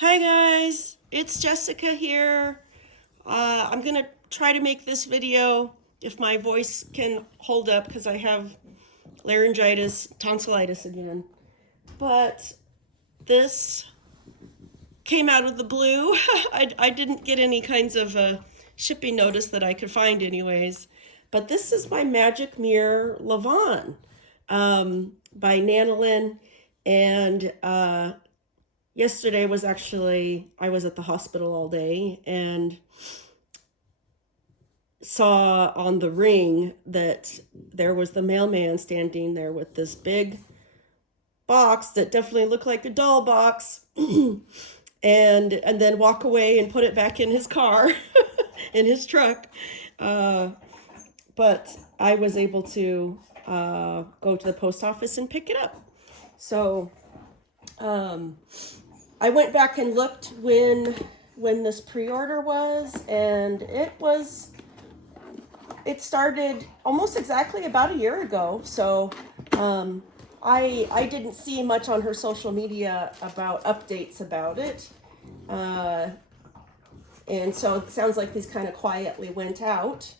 Hi guys, it's Jessica here. I'm gonna try to make this video if my voice can hold up because I have laryngitis, tonsillitis again. But this came out of the blue. I didn't get any kinds of shipping notice that I could find anyways. But this is my Magic Mirror Levon by Nanolin. And yesterday was actually, I was at the hospital all day and saw on the ring that there was the mailman standing there with this big box that definitely looked like a doll box and then walk away and put it back in his car in his truck. But I was able to go to the post office and pick it up. So I went back and looked when this pre-order was, and it started almost exactly about a year ago. So I didn't see much on her social media about updates about it. And so it sounds like these kind of quietly went out.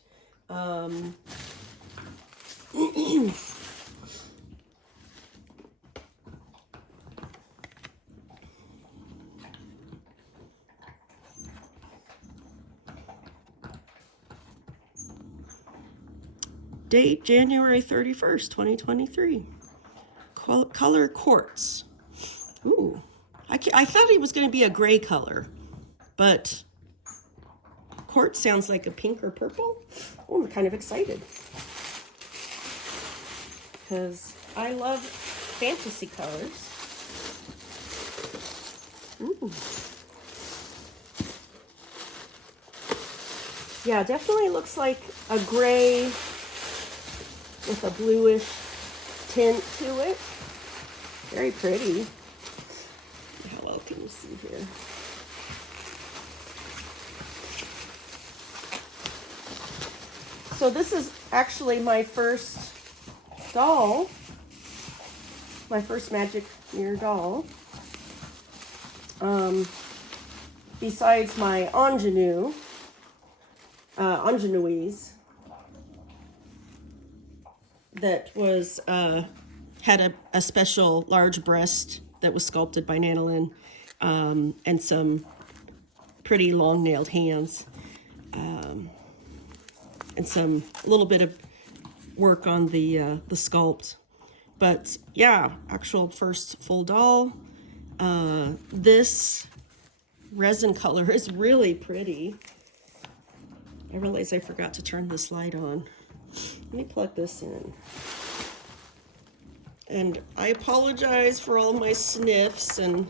Date January 31st, 2023. Color quartz. Ooh, I thought it was going to be a gray color, but quartz sounds like a pink or purple. Oh, I'm kind of excited because I love fantasy colors. Ooh. Yeah, definitely looks like a gray with a bluish tint to it. Very pretty. How well can you see here? So this is actually my first doll, my first Magic Mirror doll. Besides my ingenues that was had a special large breast that was sculpted by Nanolin, and some pretty long nailed hands, and some little bit of work on the sculpt. But yeah, actual first full doll. This resin color is really pretty. I realize I forgot to turn this light on. Let me plug this in. And I apologize for all my sniffs, and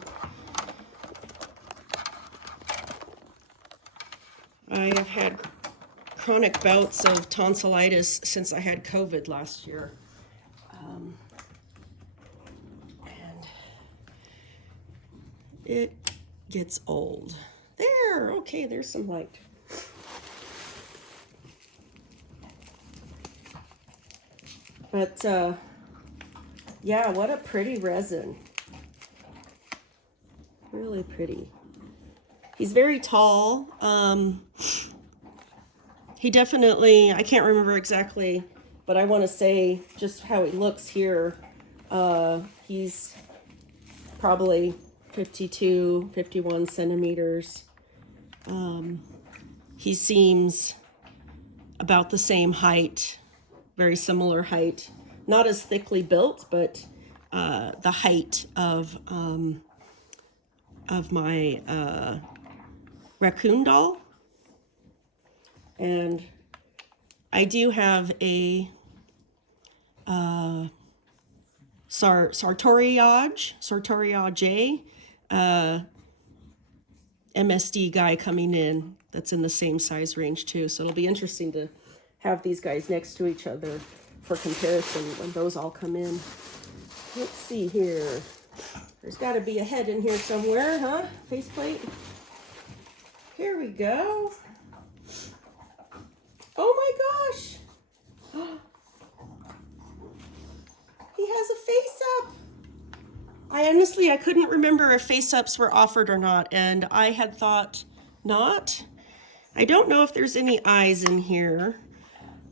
I have had chronic bouts of tonsillitis since I had COVID last year. And it gets old. There, okay, there's some light. But yeah, what a pretty resin. Really pretty. He's very tall. He definitely, I can't remember exactly, but I want to say just how he looks here. He's probably 52, 51 centimeters. He seems about the same height, very similar height. Not as thickly built, but the height of my raccoon doll. And I do have a Sartoriage MSD guy coming in that's in the same size range too. So it'll be interesting to have these guys next to each other for comparison when those all come in. Let's see here. There's got to be a head in here somewhere, huh? Faceplate. Here we go. Oh my gosh. He has a face up. I couldn't remember if face-ups were offered or not, and I had thought not. I don't know if there's any eyes in here.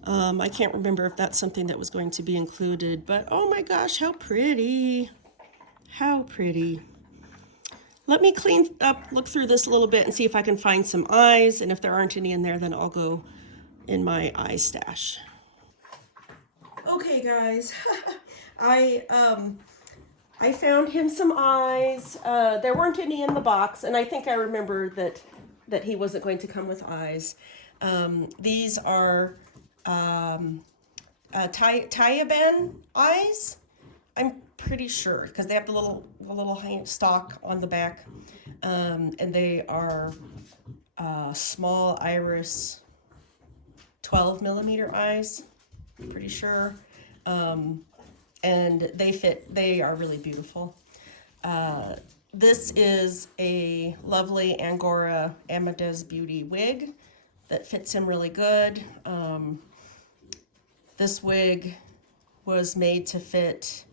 I can't remember if that's something that was going to be included, but oh my gosh, how pretty. How pretty. Let me clean up, look through this a little bit and see if I can find some eyes, and if there aren't any in there, then I'll go in my eye stash. Okay, guys, I found him some eyes. There weren't any in the box, and I think I remember that he wasn't going to come with eyes. These are Taliban eyes. I'm pretty sure because they have the little stalk on the back, and they are small iris 12 millimeter eyes. I'm pretty sure. And they are really beautiful. This is a lovely Angora Amethyst Beauty wig that fits him really good. This wig was made to fit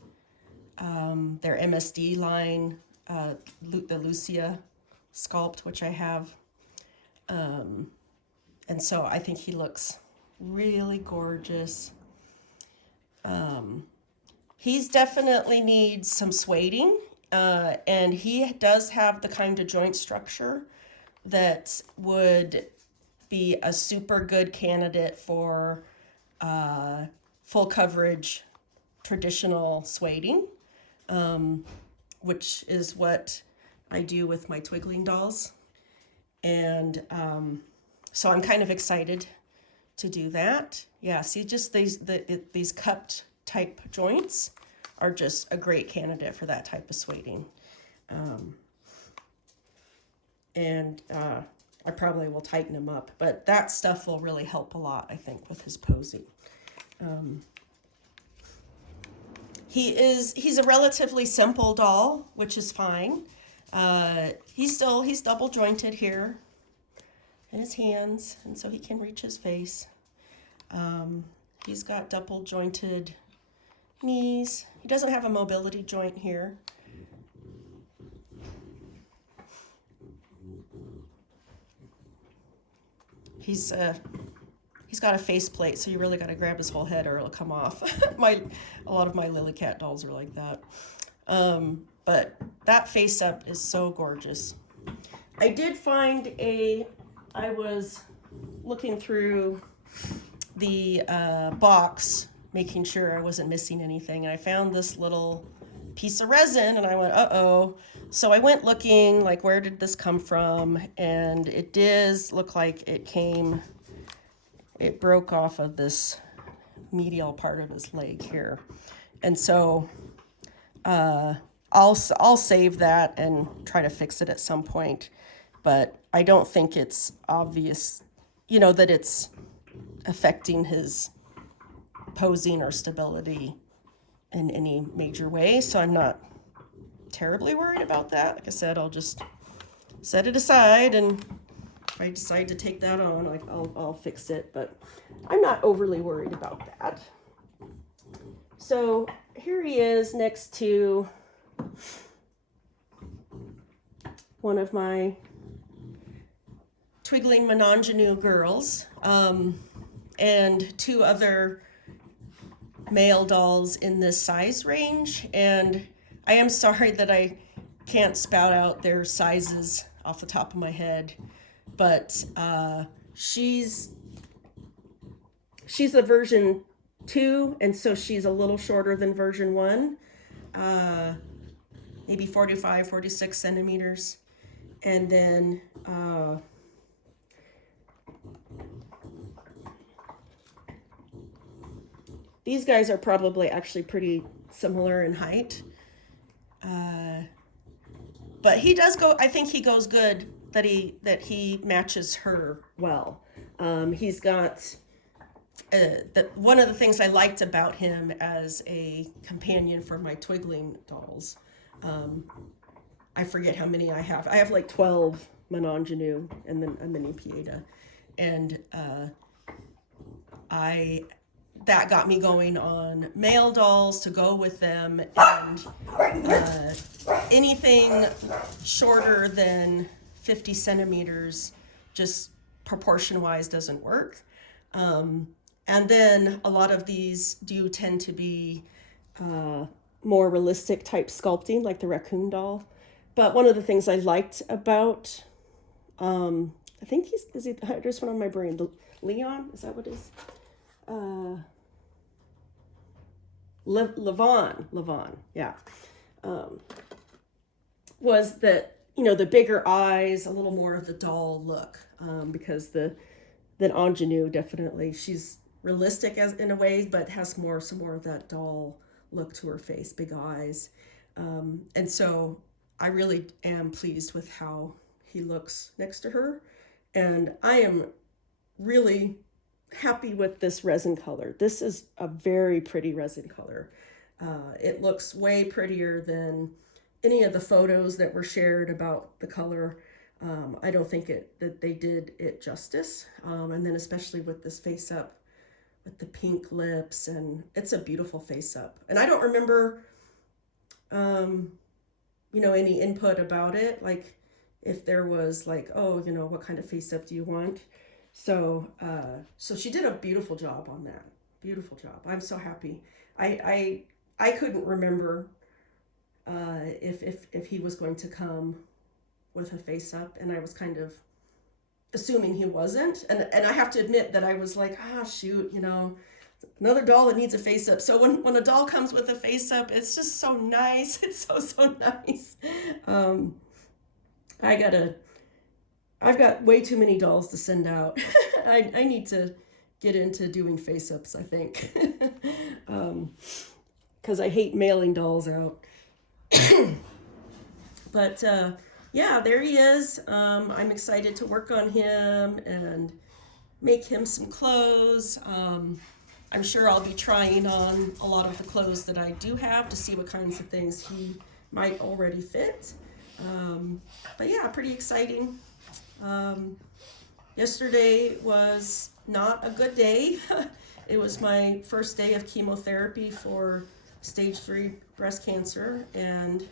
their MSD line, the Lucia sculpt, which I have. And so I think he looks really gorgeous. He's definitely needs some sueding, and he does have the kind of joint structure that would be a super good candidate for full coverage traditional sueding, which is what I do with my twiggling dolls. And so I'm kind of excited to do that. Yeah, see, just these cupped type joints are just a great candidate for that type of sueding. And I probably will tighten him up, but that stuff will really help a lot, I think, with his posing. He's a relatively simple doll, which is fine. He's double jointed here in his hands, and so he can reach his face. He's got double jointed knees. He doesn't have a mobility joint here. He's got a face plate, so you really got to grab his whole head or it'll come off. A lot of my Lily Cat dolls are like that. But that face up is so gorgeous. I did find I was looking through the box, making sure I wasn't missing anything, and I found this little piece of resin, and I went, uh-oh. So I went looking, like, where did this come from? And it does look like it broke off of this medial part of his leg here. And so I'll save that and try to fix it at some point. But I don't think it's obvious, that it's affecting his posing or stability in any major way. So I'm not terribly worried about that. Like I said, I'll just set it aside, and if I decide to take that on, I'll fix it, but I'm not overly worried about that. So here he is next to one of my twiggling Minigenue girls, and two other male dolls in this size range. And I am sorry that I can't spout out their sizes off the top of my head, but she's a version 2, and so she's a little shorter than version 1, maybe 45, 46 centimeters. And then these guys are probably actually pretty similar in height. But he does go, I think he goes good that he matches her well. He's got, one of the things I liked about him as a companion for my twiggling dolls, I forget how many I have. I have like 12 Minigenue and then a mini Pieta. And I that got me going on male dolls to go with them, and anything shorter than 50 centimeters just proportion wise doesn't work. And then a lot of these do tend to be more realistic type sculpting, like the raccoon doll. But one of the things I liked about, I think there's one on my brain, Leon, is that what it is? Levon, yeah. Was that, you know, the bigger eyes, a little more of the doll look, because that Ingenue definitely, she's realistic as in a way, but has some more of that doll look to her face, big eyes. And so I really am pleased with how he looks next to her. And I am really happy with this resin color. This is a very pretty resin color. It looks way prettier than any of the photos that were shared about the color. I don't think that they did it justice. And then especially with this face up with the pink lips, and it's a beautiful face up. And I don't remember, you know, any input about it, like if there was like, oh, you know, what kind of face up do you want? So so she did a beautiful job on that. Beautiful job. I'm so happy. I couldn't remember if he was going to come with a face up, and I was kind of assuming he wasn't. And I have to admit that I was like, shoot, you know, another doll that needs a face up. So when a doll comes with a face up, it's just so nice. It's so nice. I've got way too many dolls to send out. I need to get into doing face ups, I think. Because I hate mailing dolls out. But yeah, there he is. I'm excited to work on him and make him some clothes. I'm sure I'll be trying on a lot of the clothes that I do have to see what kinds of things he might already fit. But yeah, pretty exciting. Yesterday was not a good day. It was my first day of chemotherapy for stage 3 breast cancer, and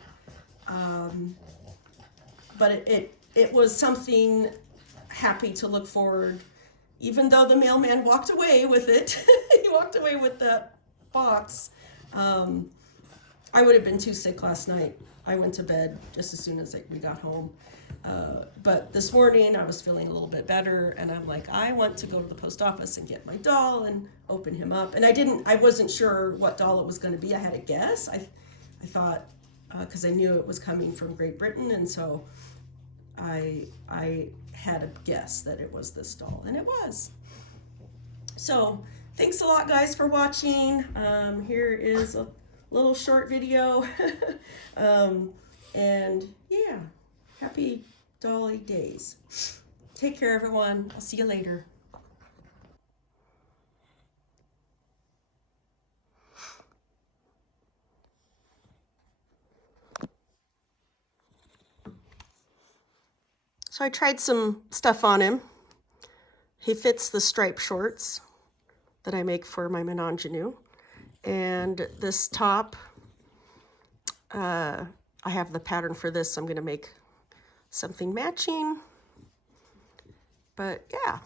but it was something happy to look forward, even though the mailman walked away with it. He walked away with that box. I would have been too sick last night. I went to bed just as soon as we got home. But this morning I was feeling a little bit better, and I'm like, I want to go to the post office and get my doll and open him up. And I wasn't sure what doll it was going to be. I had a guess. I thought, because I knew it was coming from Great Britain, and so I had a guess that it was this doll, and it was. So thanks a lot, guys, for watching. Here is a little short video. And yeah, happy dolly days. Take care, everyone. I'll see you later. So I tried some stuff on him. He fits the striped shorts that I make for my Minigenue. And this top, I have the pattern for this, so I'm going to make something matching. But yeah.